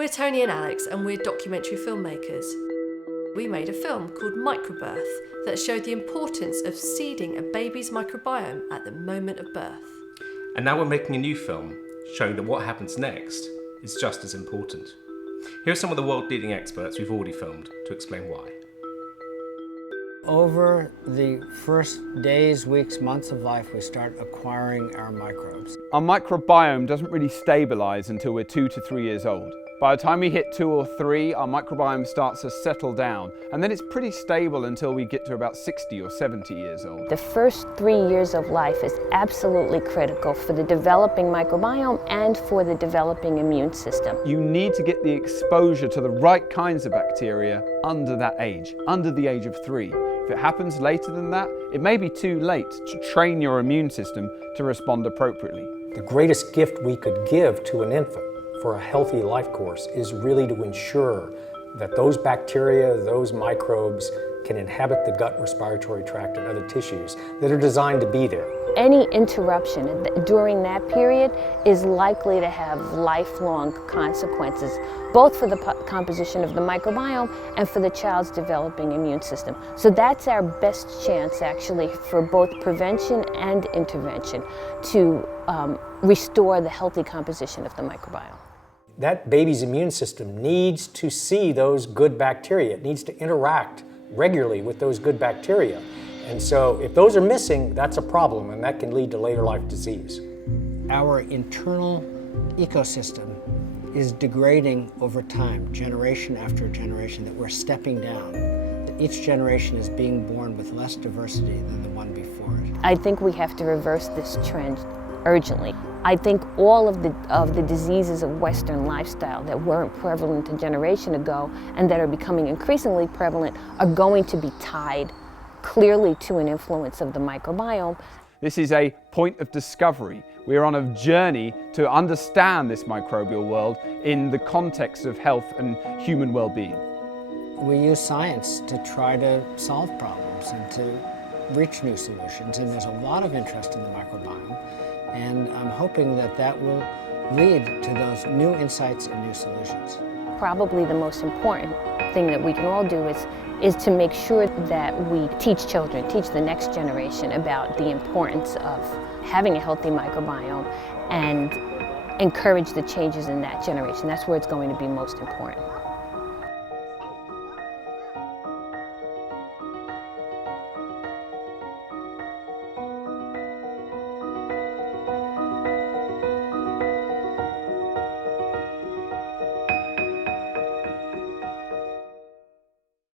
We're Toni and Alex, and we're documentary filmmakers. We made a film called Microbirth that showed the importance of seeding a baby's microbiome at the moment of birth. And now we're making a new film showing that what happens next is just as important. Here are some of the world-leading experts we've already filmed to explain why. Over the first days, weeks, months of life, we start acquiring our microbes. Our microbiome doesn't really stabilise until we're 2 to 3 years old. By the time we hit 2 or 3, our microbiome starts to settle down, and then it's pretty stable until we get to about 60 or 70 years old. The first 3 years of life is absolutely critical for the developing microbiome and for the developing immune system. You need to get the exposure to the right kinds of bacteria under that age, under the age of 3. If it happens later than that, it may be too late to train your immune system to respond appropriately. The greatest gift we could give to an infant for a healthy life course is really to ensure that those bacteria, those microbes can inhabit the gut respiratory tract and other tissues that are designed to be there. Any interruption during that period is likely to have lifelong consequences, both for the composition of the microbiome and for the child's developing immune system. So that's our best chance, actually, for both prevention and intervention to restore the healthy composition of the microbiome. That baby's immune system needs to see those good bacteria. It needs to interact regularly with those good bacteria. And so if those are missing, that's a problem, and that can lead to later life disease. Our internal ecosystem is degrading over time, generation after generation, that we're stepping down. That each generation is being born with less diversity than the one before it. I think we have to reverse this trend urgently. I think all of the diseases of Western lifestyle that weren't prevalent a generation ago and that are becoming increasingly prevalent are going to be tied clearly to an influence of the microbiome. This is a point of discovery. We're on a journey to understand this microbial world in the context of health and human well-being. We use science to try to solve problems and to reach new solutions, and there's a lot of interest in the microbiome. And I'm hoping that that will lead to those new insights and new solutions. Probably the most important thing that we can all do is to make sure that we teach children, teach the next generation about the importance of having a healthy microbiome and encourage the changes in that generation. That's where it's going to be most important.